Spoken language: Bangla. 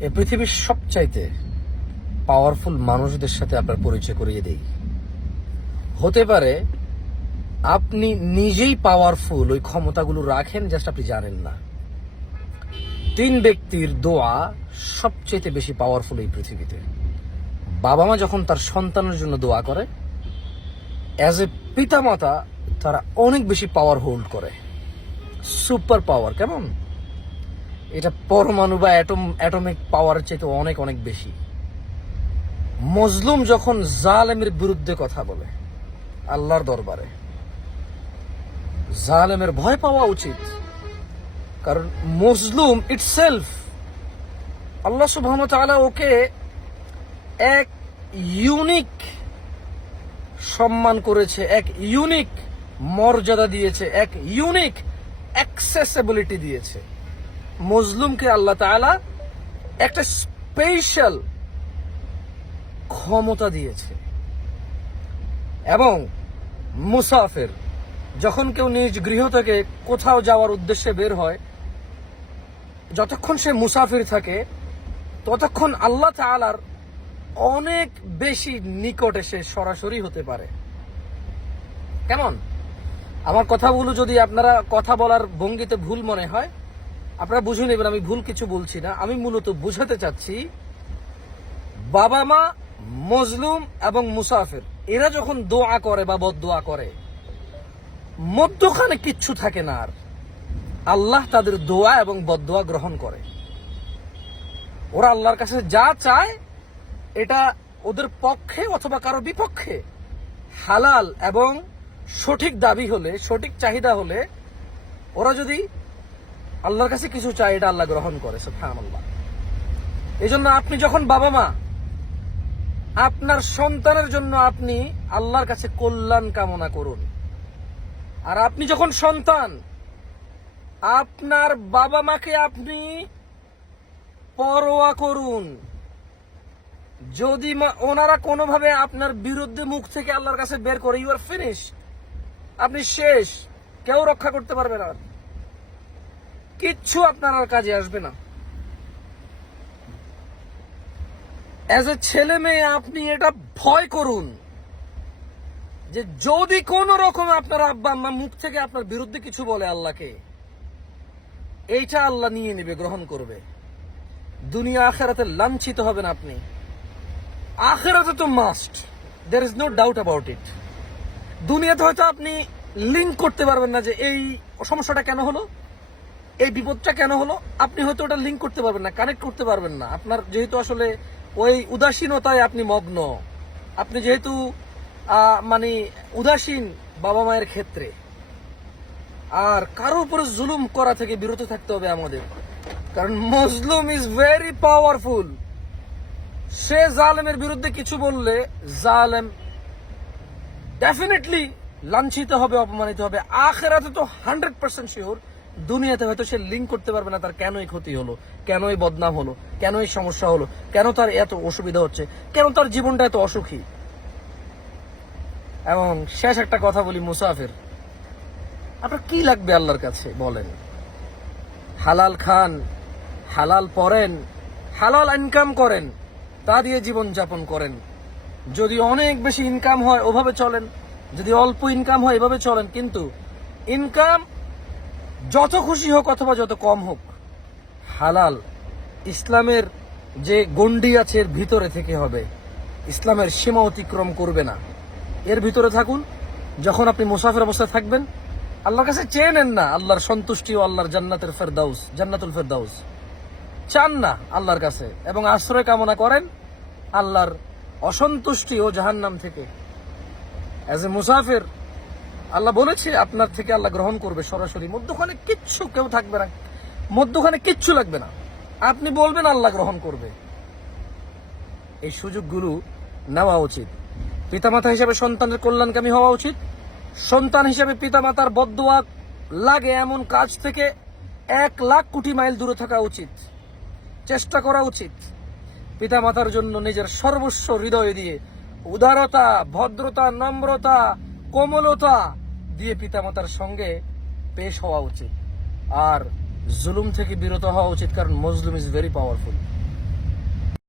এ পৃথিবীর সবচাইতে পাওয়ারফুল মানুষদের সাথে আপনার পরিচয় করিয়ে দেই। হতে পারে আপনি নিজেই পাওয়ারফুল ওই ক্ষমতাগুলো রাখেন জাস্ট আপনি জানেন না। তিন ব্যক্তির দোয়া সবচেয়ে বেশি পাওয়ারফুল এই পৃথিবীতে। বাবা মা যখন তার সন্তানের জন্য দোয়া করে অ্যাজ এ পিতামাতা তারা অনেক বেশি পাওয়ার হোল্ড করে। সুপার পাওয়ার কেমন? এটা পরমাণু বা অ্যাটম অ্যাটমিক পাওয়ারের চাইতে অনেক অনেক বেশি। মজলুম যখন জালেমের বিরুদ্ধে কথা বলে, আল্লাহর দরবারে, জালেমের ভয় পাওয়া উচিত। কারণ মজলুম ইটসেলফ আল্লাহ সুবহান তাআলা ওকে এক ইউনিক সম্মান করেছে, এক ইউনিক মর্যাদা দিয়েছে, এক ইউনিক অ্যাক্সেসিবিলিটি দিয়েছে। মজলুমকে আল্লাহ তাআলা একটা স্পেশাল ক্ষমতা দিয়েছে। এবং মুসাফের যখন কেউ নিজ গৃহ থেকে কোথাও যাওয়ার উদ্দেশ্যে বের হয়, যতক্ষণ সে মুসাফির থাকে, ততক্ষণ আল্লাহ তাআলার অনেক বেশি নিকটে সে সরাসরি হতে পারে। কেমন? আমার কথাগুলো যদি আপনারা কথা বলার ভঙ্গিতে ভুল মনে হয় আপনারা বুঝে নেবেন আমি ভুল কিছু বলছি না। আমি মূলত বুঝাতে চাচ্ছি, বাবা মা মজলুম এবং মুসাফির, এরা যখন দোয়া করে বা বদোয়া করে, মধ্যখানে কিচ্ছু থাকে না আর। আল্লাহ তাদের দোয়া এবং বদোয়া গ্রহণ করে। ওরা আল্লাহর কাছে যা চায়, এটা ওদের পক্ষে অথবা কারও বিপক্ষে। হালাল এবং সঠিক দাবি হলে, সঠিক চাহিদা হলে, ওরা যদি আল্লাহর কাছে কিছু চাই, এটা আল্লাহ গ্রহণ করে, সুবহানাল্লাহ। এই জন্য আপনি যখন বাবা মা, আপনার সন্তানের জন্য আপনি আল্লাহর কাছে কল্যাণ কামনা করুন। আর আপনি যখন সন্তান, আপনার বাবা মাকে আপনি পরোয়া করুন। যদি ওনারা কোনোভাবে আপনার বিরুদ্ধে মুখ থেকে আল্লাহর কাছে বের করে ইউ আর ফিনিশ আপনি শেষ, কেউ রক্ষা করতে পারবে না। কিচ্ছু আপনার আর কাজে আসবে না। অ্যাজ এ ছেলে মেয়ে, আপনি এটা ভয় করুন। যে যদি কোন রকম আপনার আব্বা আম্মা মুখ থেকে আপনার বিরুদ্ধে কিছু বলে আল্লাহকে, এইটা আল্লাহ নিয়ে নেবে, গ্রহণ করবে। দুনিয়া আখেরাতে লাঞ্ছিত হবেন আপনি। আখেরাতে তো must there is no doubt about it দুনিয়াতে হয়তো আপনি লিঙ্ক করতে পারবেন না যে এই সমস্যাটা কেন হলো। এই বিপদটা কেন হলো? আপনি হয়তো ওটা লিঙ্ক করতে পারবেন না কানেক্ট করতে পারবেন না। আপনার যেহেতু আসলে ওই উদাসীনতায় আপনি মগ্ন, আপনি যেহেতু মানে উদাসীন বাবা মায়ের ক্ষেত্রে, আর কারও উপরে জুলুম করা থেকে বিরত থাকতে হবে আমাদের। কারণ মজলুম ইজ ভেরি পাওয়ারফুল সে জালেমের বিরুদ্ধে কিছু বললে, জালেম ডেফিনেটলি লাঞ্ছিত হবে, অপমানিত হবে। আখেরাতে তো হান্ড্রেড পার্সেন্ট শিওর দুনিয়াতে হয়তো সে লিঙ্ক করতে পারবে না তার কেন এই ক্ষতি হলো কেন এই বদনাম হলো কেন এই সমস্যা হলো, কেন তার এত অসুবিধা হচ্ছে, কেন তার জীবনটা এত অসুখী। এবং শেষ একটা কথা বলি মুসাফির, আপনার কি লাগবে আল্লাহর কাছে বলেন? হালাল খান, হালাল পরেন, হালাল ইনকাম করেন, তা দিয়ে জীবন যাপন করেন। যদি অনেক বেশি ইনকাম হয়, ওভাবে চলেন। যদি অল্প ইনকাম হয়, এভাবে চলেন। কিন্তু ইনকাম যত খুশি হোক অথবা যত কম হোক, হালাল ইসলামের যে গন্ডি আছে এর ভিতরে থেকে হবে। ইসলামের সীমা অতিক্রম করবে না। এর ভিতরে থাকুন, যখন আপনি মুসাফির অবস্থায় থাকবেন, আল্লাহর কাছে চেয়ে নেন না, আল্লাহর সন্তুষ্টি ও আল্লাহর জান্নাতের ফেরদাউস, জান্নাতুল ফেরদাউস। চান না আল্লাহর কাছে, এবং আশ্রয় কামনা করেন আল্লাহর অসন্তুষ্টি ও জাহান্নাম থেকে। অ্যাজ এ মুসাফির আল্লাহ বলেছে, আপনার থেকে আল্লাহ গ্রহণ করবে সরাসরি। মধ্যখানে কিচ্ছু কেউ থাকবে না। মধ্যখানে কিচ্ছু লাগবে না। আপনি বলবেন, আল্লাহ গ্রহণ করবে। এই সুযোগগুলো নেওয়া উচিত। পিতামাতা হিসেবে সন্তানের কল্যাণকামী হওয়া উচিত। সন্তান হিসেবে পিতামাতার বদোয়া লাগে এমন কাজ থেকে এক লাখ কোটি মাইল দূরে থাকা উচিত। চেষ্টা করা উচিত। পিতামাতার জন্য নিজের সর্বস্ব হৃদয় দিয়ে উদারতা, ভদ্রতা, নম্রতা, কোমলতা দিয়ে পিতামাতার সঙ্গে পেশ হওয়া উচিত। আর জুলুম থেকে বিরত হওয়া উচিত, কারণ মজলুম ইজ ভেরি পাওয়ারফুল